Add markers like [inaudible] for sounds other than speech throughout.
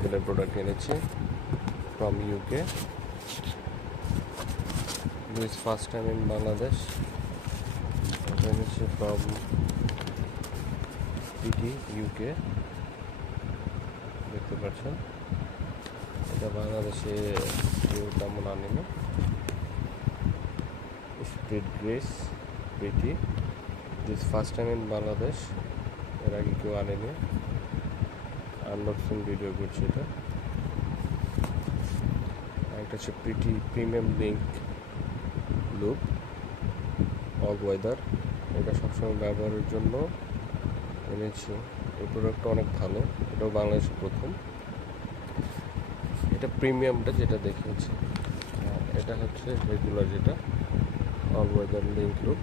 সাইকেলের প্রোডাক্ট এনেছি from UK this first time in Bangladesh এনেছি ফ্রম পিটি ইউকে দেখতে পাচ্ছেন? এটা বাংলাদেশে কেউ তেমন আনেনি speed grace PT this first time in Bangladesh এর আগে কেউ আনেনি। আনবক্সিং ভিডিও করছি এটা। একটা হচ্ছে PT premium link loop all weather এটা সবসময় ব্যবহারের জন্য এনেছি। এই প্রোডাক্টটা অনেক ভালো। এটাও বাংলাদেশে প্রথম। এটা প্রিমিয়ামটা যেটা দেখিয়েছি, এটা হচ্ছে রেগুলার যেটা অল ওয়েদার লিঙ্ক লুপ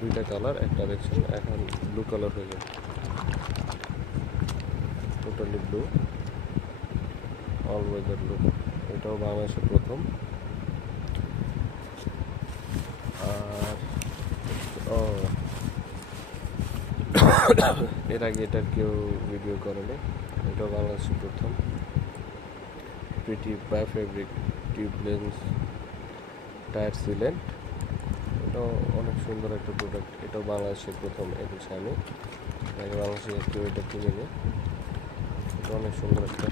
দুইটা কালার একটা দেখছেন, এখন ব্লু কালার হয়ে যাবে totally blue all weather look এটাও বাংলাদেশে প্রথম। আর [coughs] এর আগে এটার কেউ ভিডিও করেনি। এটাও বাংলাদেশে প্রথম। Pretty by fabric tube lens tyre sealant এটাও অনেক সুন্দর একটা প্রোডাক্ট এটাও বাংলাদেশে প্রথম এনেছি আমি। বাংলাদেশে কেউ এটা কিনেনি। এটা অনেক সুন্দর একটা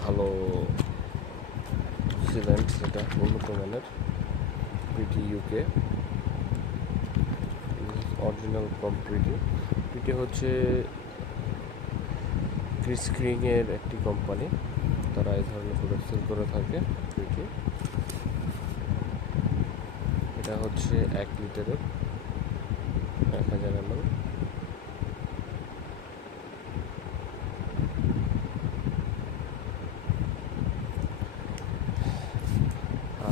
ভালো সিলেন্ট সেটা উন্নত মানের PT UK original from PT PT হচ্ছে ক্রিস্ক্রিংয়ের একটি কোম্পানি তারা এই ধরনের প্রোডাক্ট সেল করে থাকে পিটি এটা হচ্ছে এক লিটারের এক হাজার এমএল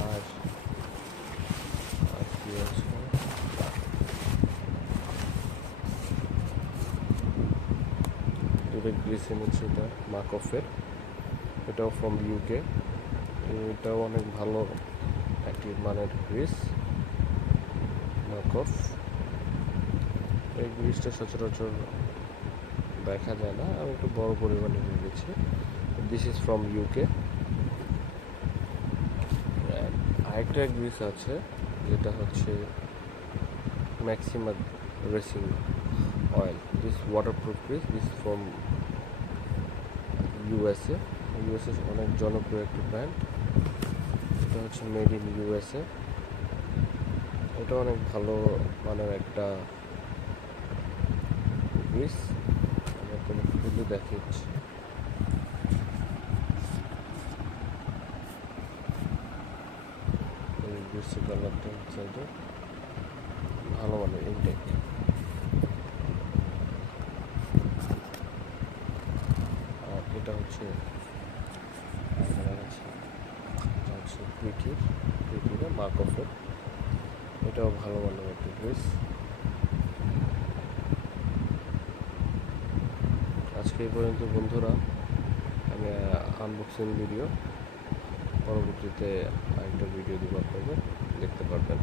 আর আর কি আছে ডিরেক্ট হচ্ছে এটা মাকফের এটাও ফ্রম ইউকে এটাও অনেক ভালো একটি মানের গ্রিস মাকফ এই গ্রিসটা সচরাচর দেখা যায় না, আমি একটু বড় পরিমাণে নিয়ে গেছি দিস ইজ ফ্রম ইউকে আরেকটা গ্রিস আছে, যেটা হচ্ছে maximum racing oil this waterproof grease this from USA USA অনেক জনপ্রিয় একটি ব্র্যান্ড এটা হচ্ছে মেড ইন ইউএসএ এটা অনেক ভালো মানের একটা গ্রিস আমি কোনো এই গ্রিসের কালারটা হচ্ছে ভালো মানের ইনটেক আর এটা হচ্ছে হচ্ছে প্রিটির প্রিটির মার্ক এটাও ভালো মানের একটি ড্রেস। আজকে এই পর্যন্ত বন্ধুরা, আমি আনবক্সিং ভিডিও পরবর্তীতে আরেকটা ভিডিও দিব আপনাদের, দেখতে পারবেন।